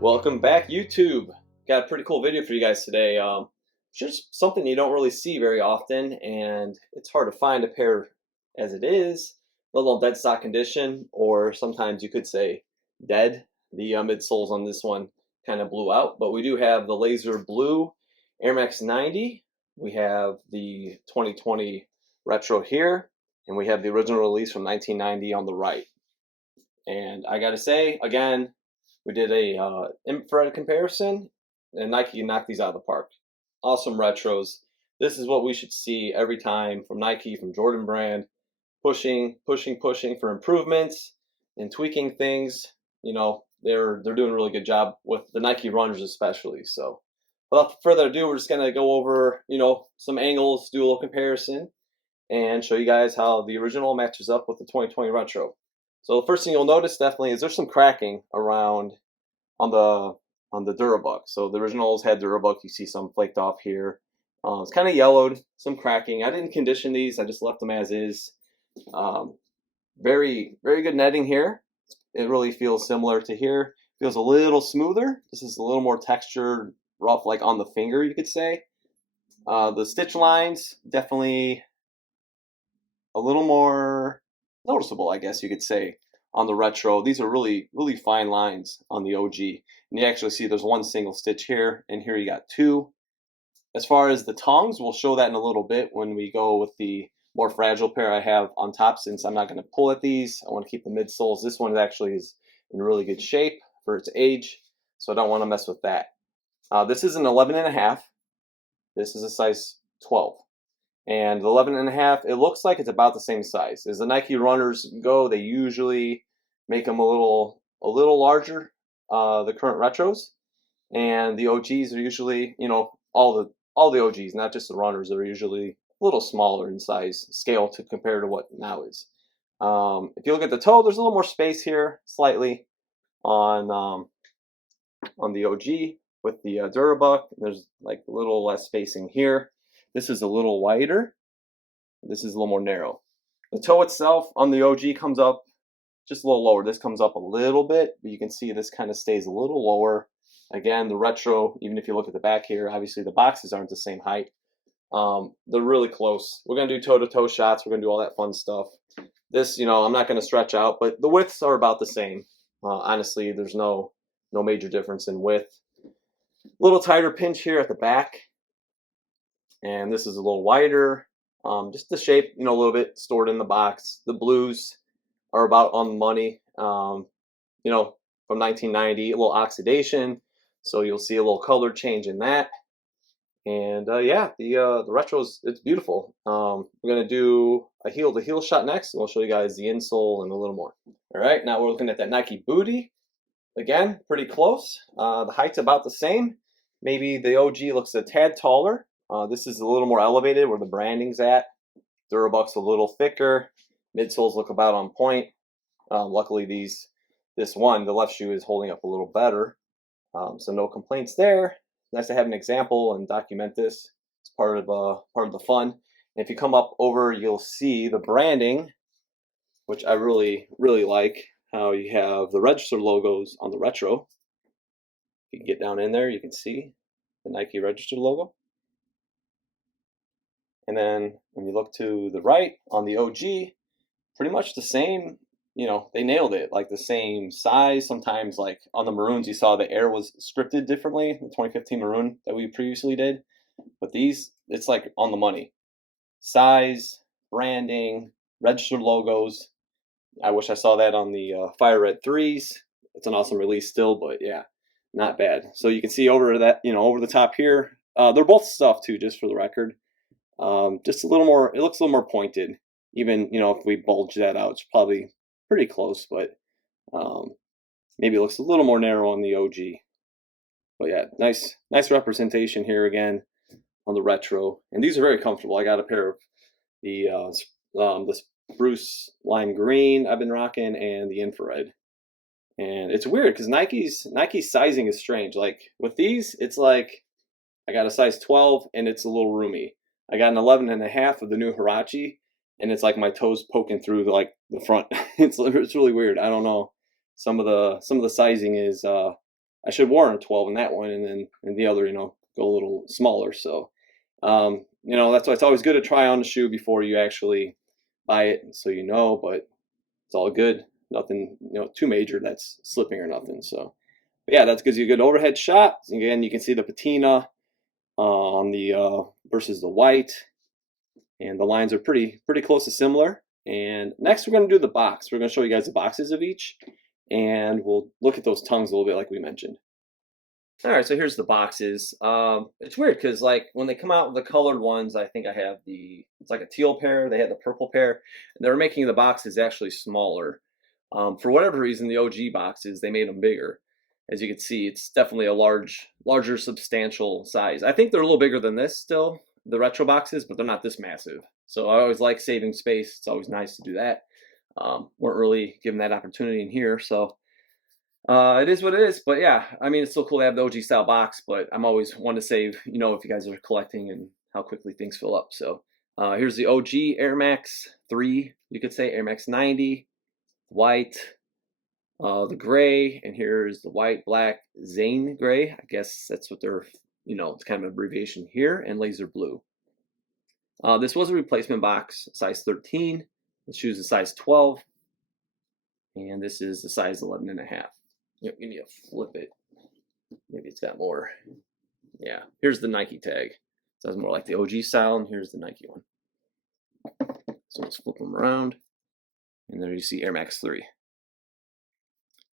Welcome back, YouTube. Got a pretty cool video for you guys today. Just something you don't really see very often, and it's hard to find a pair as it is, let alone dead stock condition, or sometimes you could say dead. The midsoles on this one kind of blew out, but we do have the laser blue Air Max 90. We have the 2020 retro here, and we have the original release from 1990 on the right. And I gotta say, again, we did a infrared comparison, and Nike knocked these out of the park. Awesome retros. This is what we should see every time from Nike, from Jordan Brand, pushing for improvements and tweaking things. You know, they're doing a really good job with the Nike runners especially. So without further ado, we're just gonna go over, some angles, do a little comparison, and show you guys how the original matches up with the 2020 retro. So the first thing you'll notice definitely is there's some cracking around on the Dura. So the originals had Dura. You see some flaked off here. It's kind of yellowed, some cracking. I didn't condition these. I just left them as is. Very good netting here. It really feels similar to here. Feels a little smoother. This is a little more textured, rough, like on the finger, you could say. The stitch lines definitely a little more noticeable, I guess you could say, on the retro. These are really fine lines on the OG, and you actually see there's one single stitch here, and here you got two. As far as the tongues, we'll show that in a little bit when we go with the more fragile pair I have on top, since I'm not going to pull at these. I want to keep the midsoles. This one actually is in really good shape for its age, so I don't want to mess with that. This is an 11.5. This is a size 12. And the 11.5, it looks like it's about the same size. As the Nike runners go, they usually make them a little larger, the current retros. And the OGs are usually, all the OGs, not just the runners, are usually a little smaller in size scale to compare to what now is. If you look at the toe, there's a little more space here, slightly on the OG with the Dura. There's like a little less spacing here. This is a little wider. This is a little more narrow. The toe itself on the OG comes up just a little lower. This comes up a little bit, but you can see this kind of stays a little lower. Again, the retro, even if you look at the back here, obviously the boxes aren't the same height. They're really close. We're going to do toe-to-toe shots. We're going to do all that fun stuff. This, I'm not going to stretch out, but the widths are about the same. Honestly, there's no major difference in width. Little tighter pinch here at the back. And this is a little wider, just the shape, a little bit stored in the box. The blues are about on the money, from 1990, a little oxidation, so you'll see a little color change in that. And yeah, the retros, it's beautiful. We're gonna do a heel-to-heel shot next, and we'll show you guys the insole and a little more. All right, now we're looking at that Nike booty. Again, pretty close. The height's about the same. Maybe the OG looks a tad taller. This is a little more elevated where the branding's at. Durabuck's a little thicker. Midsoles look about on point. Luckily, this one, the left shoe, is holding up a little better. So no complaints there. Nice to have an example and document this. It's part of the fun. And if you come up over, you'll see the branding, which I really like. How you have the register logos on the retro. If you can get down in there, you can see the Nike register logo. And then when you look to the right on the OG, pretty much the same, they nailed it, like the same size. Sometimes like on the maroons, you saw the air was scripted differently, the 2015 maroon that we previously did. But these, it's like on the money. Size, branding, registered logos. I wish I saw that on the Fire Red 3s. It's an awesome release still, but yeah, not bad. So you can see over that, over the top here, they're both stuffed too, just for the record. Just a little more, it looks a little more pointed. Even, if we bulge that out, it's probably pretty close, but maybe it looks a little more narrow on the OG. But yeah, nice representation here again on the retro. And these are very comfortable. I got a pair of the spruce lime green I've been rocking, and the infrared. And it's weird because Nike's sizing is strange. Like with these, it's like I got a size 12 and it's a little roomy. I got an 11.5 of the new Huarache, and it's like my toes poking through the front. It's really weird. I don't know. Some of the sizing is I should have worn a 12 in that one, and then in the other, go a little smaller. So, that's why it's always good to try on the shoe before you actually buy it, so But it's all good. Nothing, too major that's slipping or nothing. So, but yeah, that gives you a good overhead shot. Again, you can see the patina on the versus the white, and the lines are pretty close to similar. And next, we're going to do the box. We're going to show you guys the boxes of each, and we'll look at those tongues a little bit like we mentioned. All right, so here's the boxes. It's weird because like when they come out with the colored ones, I think I have it's like a teal pair. They had the purple pair, and they were making the boxes actually smaller. For whatever reason, the OG boxes, they made them bigger. As you can see, it's definitely a larger, substantial size. I think they're a little bigger than this still, the retro boxes, but they're not this massive. So I always like saving space. It's always nice to do that. Weren't really given that opportunity in here, so it is what it is. But yeah, I mean, it's still cool to have the OG style box, but I'm always one to save, if you guys are collecting and how quickly things fill up. So here's the OG Air Max 3, you could say Air Max 90, white, the gray, and here's the white, black, Zane gray. I guess that's what they're, it's kind of an abbreviation here, and laser blue. This was a replacement box, size 13. The shoe's a size 12, and this is the size 11 and a half. You need to flip it. Maybe it's got more. Yeah, here's the Nike tag. So it's more like the OG style, and here's the Nike one. So let's flip them around, and there you see Air Max 3.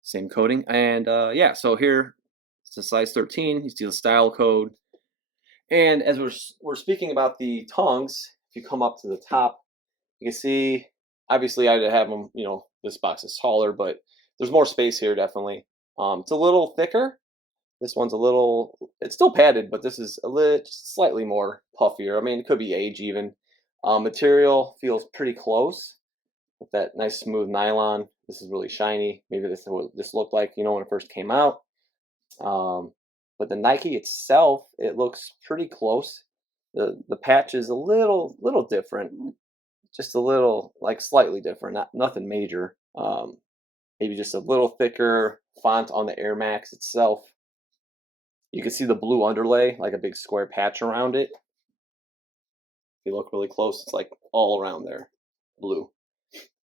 Same coating, and yeah, so here it's a size 13. You see the style code, and as we're speaking about the tongues, if you come up to the top, you can see. Obviously, I'd have them. This box is taller, but there's more space here definitely. It's a little thicker. This one's it's still padded, but this is just slightly more puffier. I mean, it could be age even. Material feels pretty close with that nice smooth nylon. This is really shiny. Maybe this is what this looked like, when it first came out. But the Nike itself, it looks pretty close. The patch is a little different, just a little, like slightly different, nothing major. Maybe just a little thicker font on the Air Max itself. You can see the blue underlay, like a big square patch around it. If you look really close, it's like all around there, blue.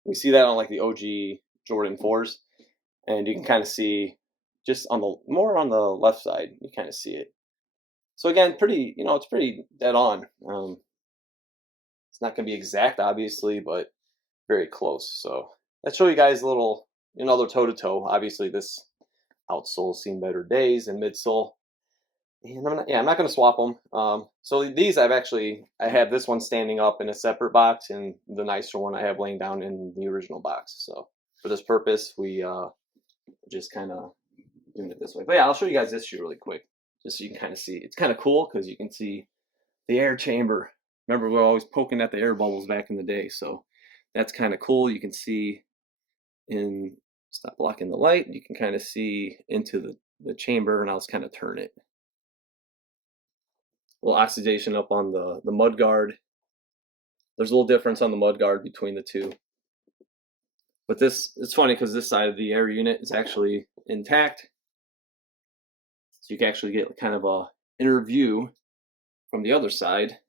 We see that on like the OG Jordan 4s, and you can kind of see just more on the left side, you kind of see it. So again, pretty, it's pretty dead on. It's not going to be exact, obviously, but very close. So let's show you guys a little, another toe-to-toe. Obviously, this Outsole's seen better days and midsole. And I'm not going to swap them. So these I have this one standing up in a separate box, and the nicer one I have laying down in the original box. So for this purpose, we just kind of doing it this way. But yeah, I'll show you guys this shoe really quick, just so you can kind of see. It's kind of cool because you can see the air chamber. Remember, we were always poking at the air bubbles back in the day, so that's kind of cool. You can see stop blocking the light. You can kind of see into the chamber, and I'll just kind of turn it. A little oxidation up on the mud guard. There's a little difference on the mud guard between the two. But it's funny because this side of the air unit is actually intact. So you can actually get kind of a inner view from the other side.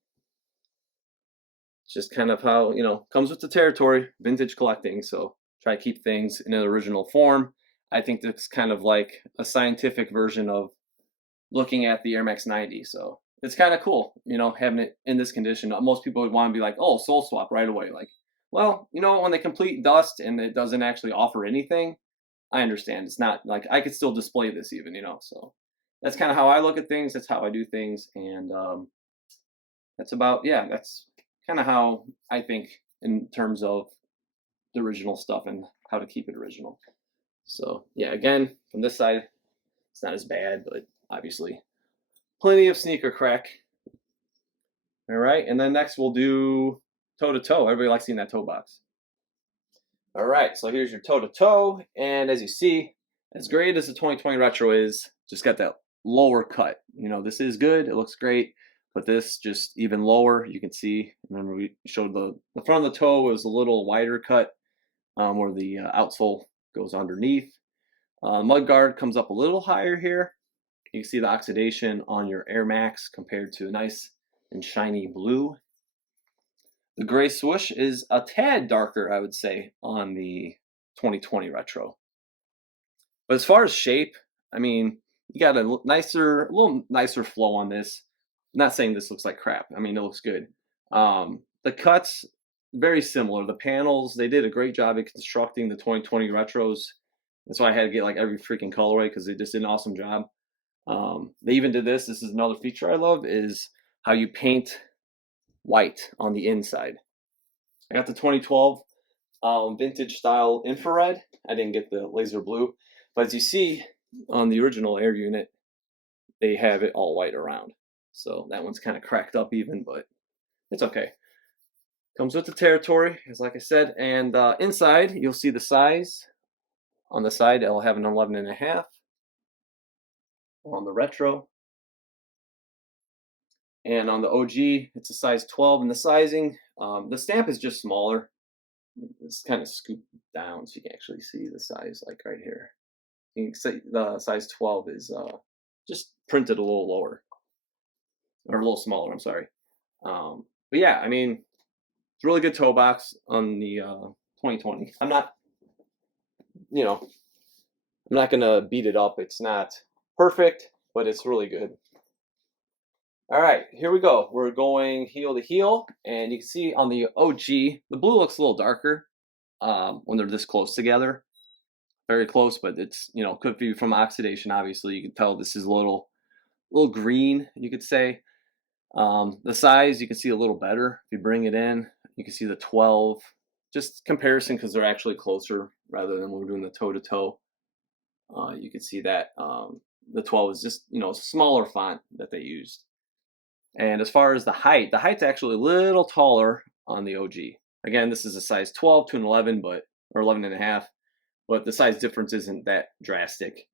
It's just kind of how, comes with the territory, vintage collecting. So try to keep things in an original form. I think that's kind of like a scientific version of looking at the Air Max 90. So it's kind of cool, having it in this condition. Most people would want to be like, oh, sole swap right away. Like, well, when they complete dust and it doesn't actually offer anything, I understand. It's not like I could still display this even, so that's kind of how I look at things. That's how I do things. And that's kind of how I think in terms of the original stuff and how to keep it original. So yeah, again, from this side, it's not as bad, but obviously plenty of sneaker crack. All right, and then next we'll do toe-to-toe. Everybody likes seeing that toe box. All right, so here's your toe-to-toe, and as you see, as great as the 2020 Retro is, just got that lower cut. This is good, it looks great, but this just even lower. You can see, remember we showed the front of the toe was a little wider cut, where the outsole goes underneath. Mudguard comes up a little higher here. You can see the oxidation on your Air Max compared to a nice and shiny blue. The gray swoosh is a tad darker, I would say, on the 2020 Retro. But as far as shape, I mean, you got a little nicer flow on this. I'm not saying this looks like crap. I mean, it looks good. The cuts, very similar. The panels, they did a great job at constructing the 2020 Retros. That's why I had to get like every freaking colorway because they just did an awesome job. They even did this. This is another feature I love is how you paint white on the inside. I got the 2012 vintage style infrared. I didn't get the laser blue, but as you see on the original Air unit, they have it all white around. So that one's kind of cracked up even, but it's okay. Comes with the territory, as like I said, and inside you'll see the size. On the side, it'll have an 11.5. On the Retro. And on the OG, it's a size 12 in the sizing. The stamp is just smaller. It's kind of scooped down so you can actually see the size like right here. You can see the size 12 is just printed a little lower. Or a little smaller, I'm sorry. But yeah, I mean, it's a really good toe box on the 2020. I'm not going to beat it up. It's not perfect, but it's really good. All right, here we go. We're going heel to heel, and you can see on the OG, the blue looks a little darker when they're this close together. Very close, but it's, could be from oxidation, obviously. You can tell this is a little green, you could say. The size, you can see a little better. If you bring it in, you can see the 12. Just comparison because they're actually closer rather than when we're doing the toe-to-toe. You can see that the 12 is just, a smaller font that they used. And as far as the height's actually a little taller on the OG. Again, this is a size 12 to an 11, or 11.5, but the size difference isn't that drastic.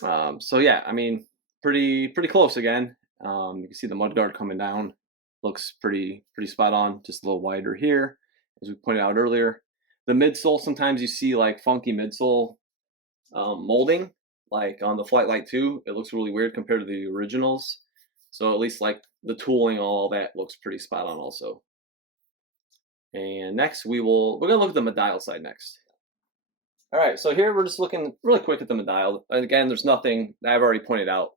So yeah, I mean, pretty close again. You can see the mudguard coming down. Looks pretty spot on, just a little wider here, as we pointed out earlier. The midsole, sometimes you see like funky midsole molding, like on the Flightlight 2. It looks really weird compared to the originals. So at least like the tooling, all that looks pretty spot on also. And next we're gonna look at the Medial side next. All right, so here we're just looking really quick at the Medial. And again, there's nothing I've already pointed out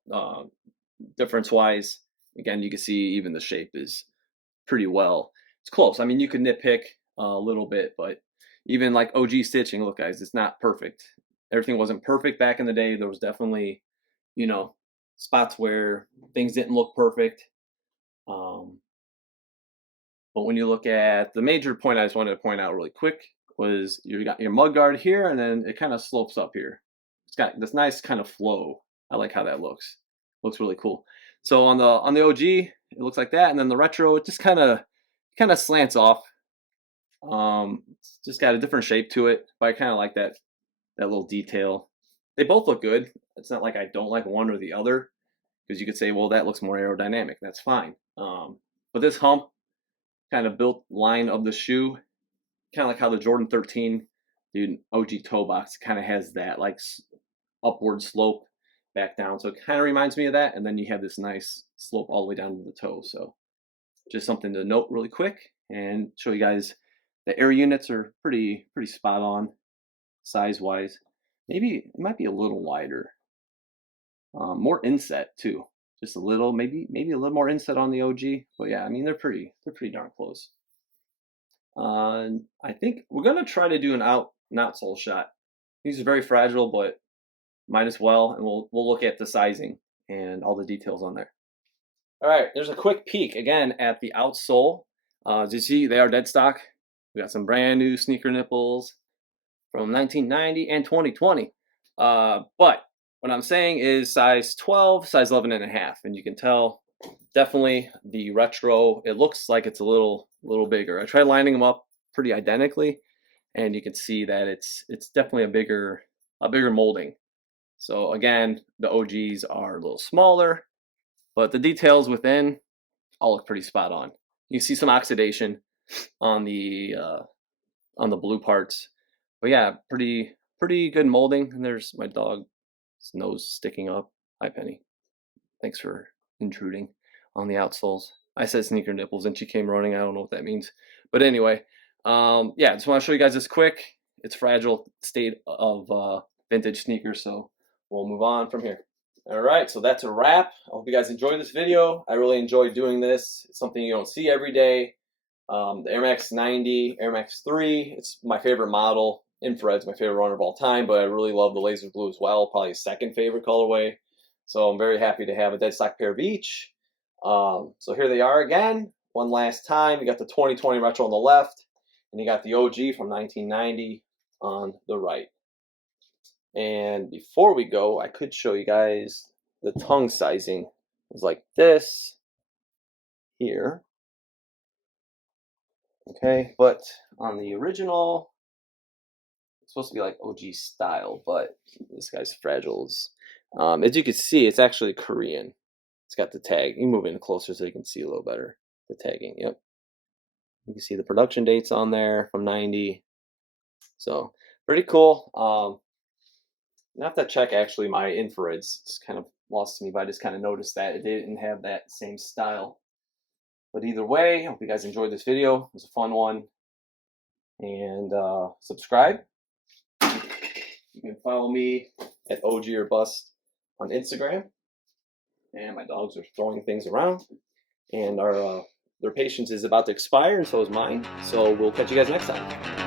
difference-wise. Again, you can see even the shape is pretty well. It's close. I mean, you could nitpick a little bit, but even like OG stitching, look guys, it's not perfect. Everything wasn't perfect back in the day. There was definitely, spots where things didn't look perfect. But when you look at the major point I just wanted to point out really quick was you got your mudguard here, and then it kind of slopes up here. It's got this nice kind of flow. I like how that looks. Looks really cool. So on the OG, it looks like that, and then the Retro, it just kind of slants off. It's just got a different shape to it, but I kind of like that little detail. They both look good. It's not like I don't like one or the other, because you could say, well, that looks more aerodynamic. That's fine. But this hump kind of built line of the shoe, kind of like how the Jordan 13, the OG toe box, kind of has that like upward slope back down. So it kind of reminds me of that. And then you have this nice slope all the way down to the toe. So just something to note really quick and show you guys the Air units are pretty spot on size wise. Maybe it might be a little wider, more inset too, just a little, maybe a little more inset on the OG. But yeah, I mean they're pretty darn close. I think we're gonna try to do an outsole shot. These are very fragile, but might as well, and we'll look at the sizing and all the details on there. All right, there's a quick peek again at the outsole. As you see, they are dead stock. We got some brand new sneaker nipples from 1990 and 2020. But what I'm saying is size 12, size 11.5, and you can tell definitely the Retro, it looks like it's a little bigger. I tried lining them up pretty identically, and you can see that it's definitely a bigger molding. So again, the OGs are a little smaller, but the details within all look pretty spot on. You see some oxidation on the blue parts, but yeah, pretty pretty good molding. And there's my dog's nose sticking up. Hi, Penny. Thanks for intruding on the outsoles. I said sneaker nipples and she came running. I don't know what that means. But anyway, yeah, just want to show you guys this quick. It's fragile state of vintage sneakers, so we'll move on from here. All right, so that's a wrap. I hope you guys enjoyed this video. I really enjoyed doing this. It's something you don't see every day. The Air Max 90, Air Max 3, it's my favorite model. Infrared's my favorite runner of all time, but I really love the laser blue as well, probably second favorite colorway. So I'm very happy to have a dead stock pair of each. So here they are again, one last time. You got the 2020 retro on the left, and you got the OG from 1990 on the right. And before we go, I could show you guys the tongue sizing. It was like this here. Okay, but on the original, it's supposed to be like OG style, but this guy's fragile. As you can see, it's actually Korean. It's got the tag. You move in closer so you can see a little better. The tagging, yep. You can see the production dates on there from 90. So pretty cool. I have to check actually my infrareds. It's kind of lost to me, but I just kind of noticed that it didn't have that same style. But either way, I hope you guys enjoyed this video. It was a fun one. And subscribe. You can follow me at OG or Bust on Instagram. And my dogs are throwing things around. And their patience is about to expire, and so is mine. So we'll catch you guys next time.